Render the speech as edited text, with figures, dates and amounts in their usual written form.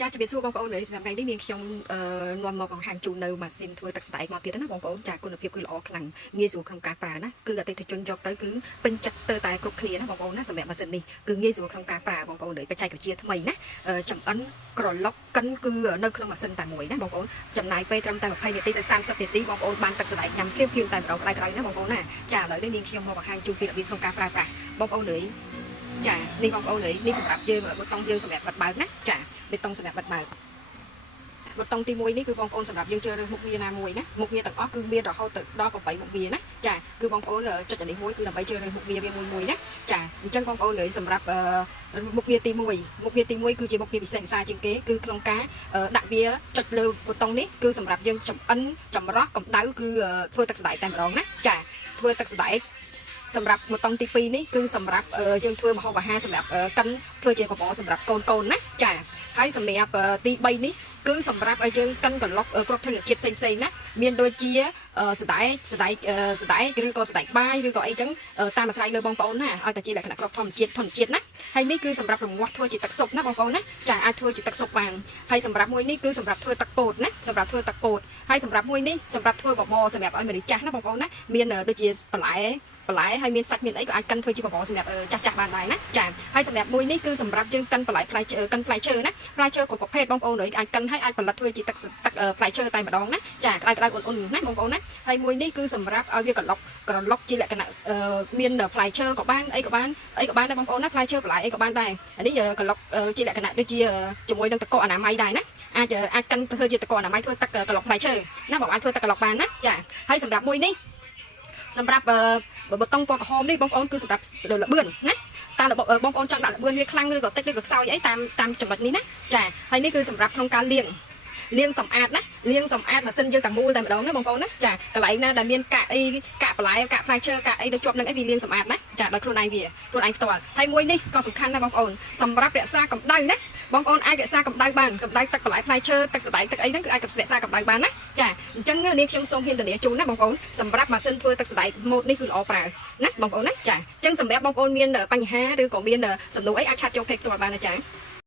ចាជំរាបសួរបងប្អូននៅសម្រាប់ថ្ងៃនេះនាងខ្ញុំនាំមកបង្ហាញជូននៅម៉ាស៊ីនធ្វើទឹកស្ដែកមកទៀតណាបងប្អូនចាគុណភាពគឺល្អខ្លាំងងាយស្រួលក្នុងការប្រើណាគឺអតិថិជនយកទៅគឺពេញចិត្តស្ទើរតែគ្រប់គ្នាណាបងប្អូនណាសម្រាប់ម៉ាស៊ីននេះគឺងាយស្រួលក្នុងការប្រើបងប្អូនដោយបច្ចេកវិទ្យាថ្មីណាចំអិនក្រឡុកកិនគឺនៅក្នុងម៉ាស៊ីនតែមួយណាបងប្អូនចំណាយពេលត្រឹមតែ20នាទីដល់30នាទីបងប្អូនបានទឹកស្ដែកញ៉ាំភ្លាមតែម្ដងក្តៅៗណាបងប្អូនណាចាឥឡូវនេះនាងខ្ញុំមកបង្ហាញជូនពីរបៀបក្នុងការប្រើប្រាស់បងប្អូនលើចានេះបងប្អូនលើនេះសម្រាប់យើងប៊ូតុងយើងសម្រាប់បិទបើកណាចាប៊ូតុងសម្រាប់បិទបើកប៊ូតុងទី1នេះគឺបងប្អូនសម្រាប់យើងជ្រើសរើសមុខងារណាមួយណាមុខងារទាំងអស់គឺមានរហូតទៅដល់8មុខងារណាចាគឺបងប្អូនចុចអានេះមួយគឺដើម្បីជ្រើសរើសមុខងារវាមួយណាចាអញ្ចឹងបងប្អូនលើសម្រាប់មុខងារទី1មុខងារទី1គឺជាមុខងារពិសេសវិសាជាងគេគឺក្នុងការដាក់វាចុចលើប៊ូតុងនេះគឺសម្រាប់យើងចំអិនចម្រោះកម្ដៅគឺធ្វើទឹកស្ដែកតែម្ដងណាចាធ្វើទឹកស្ដែកសម្រាប់ប៊ូតុងទី2នេះគឺសម្រាប់យើងធ្វើម្ហូបអាហារសម្រាប់កិនធ្វើជាបបរសម្រាប់កូនណាចាហើយសម្រាប់ទី3នេះគឺសម្រាប់ឲ្យយើងកិនកន្លុកគ្រប់ធនធានជាតិផ្សេងៗណាមានដូចជាសដែកឬក៏សដែកបាយឬក៏អីចឹងតាមអាស្រ័យលើបងប្អូនណាឲ្យតែជាលក្ខណៈគ្រប់ធនជាតិណាហើយនេះគឺសម្រាប់រងាស់ធ្វើជាទឹកស៊ុបណាបងប្អូនណាចាអាចធ្វើជាទឹកស៊ុបបានហើយសម្រាប់មួយនេះគឺសម្រាប់ធ្វើទឹកពោតណាសម្រាប់ធ្វើទឹកពោតហើយសម្រាប់មួយនេះសម្រាប់ធ្វើបបរសម្រាប់ឲ្យមនុស្សចាស់ណាបងប្អូនណាមានដូចជាបន្លែហើយមានសាច់មានអីក៏អាចកិនធ្វើជាបបរសម្រាប់ចាស់បានដែរណាចាហើយសម្រាប់មួយនេះគឺសម្រាប់យើងកិនបន្លែផ្លែឈើណាផ្លែឈើគ្រប់ប្រភេទបងប្អូនអាចកិនហើយអាចផលិតធ្វើជាទឹកផ្លែឈើតែម្ដងណាចាក្តៅអ៊ុនណាបងប្អូនណាហើយមួយនេះគឺសម្រាប់ឲ្យវាក្រឡុកជាលក្ខណៈមានផ្លែឈើក៏បានអីក៏បានដែរបងប្អូនណាផ្លែឈើបន្លែអីក៏បានដែរអានេះក្រឡុកជាលក្ខណៈដូចជាជាមួយនឹងតកអនាម័យដែរណាអាចកិនធ្វើជាតកអនាម័យធ្វើទឹកក្រឡុកផ្លែឈើណាបងអាចធ្វើទឹកក្រឡុកបានណាចាហើយសម្រាប់មួយនេះសម្រាប់ប៊ូតុងពណ៌ក្រហមនេះបងប្អូនគឺសម្រាប់លបឿនណាតាមរបបបងប្អូនចង់ដាក់លបឿនវាខ្លាំងឬក៏តិចឬក៏ខ្សោយអីតាមចំណុចនេះណាចាហើយនេះគឺសម្រាប់ក្នុងការលាងសម្អាតណាលាងសម្អាតម៉ាស៊ីនយើងទាំងមូលតែម្ដងណាបងប្អូនណាចាកន្លែងណាដែលមានកាក់បន្លែកាក់ផ្លែឈើកាក់អីទៅជាប់នឹងអីវាលាងសម្អាតណាចាដោយខ្លួនឯងផ្ទាល់ហើយមួយនេះក៏សំខាន់ដែរបងប្អូនសម្រាប់រក្សាកម្ដៅណាបងប្អូនអាចរក្សាកម្ដៅបានកម្ដៅទឹកបន្លែផ្លែឈើទឹកសណ្តែកទឹកអីហ្នឹងគឺអាចរក្សាកម្ដៅបានណាចាអញ្ចឹងនាងខ្ញុំសូមហ៊ានធានាជូនណាបងប្អូនសម្រាប់ម៉ាស៊ីនធ្វើទឹកសណ្តែកម៉ូដនេះគឺល្អប្រើណាបងប្អូនណាចាអញ្ចឹងសម្រាប់បងប្អូនមានបញ្ហាឬក៏មានសំណួរអីអាចឆាតចូល page ផ្ទាល់បានណាចា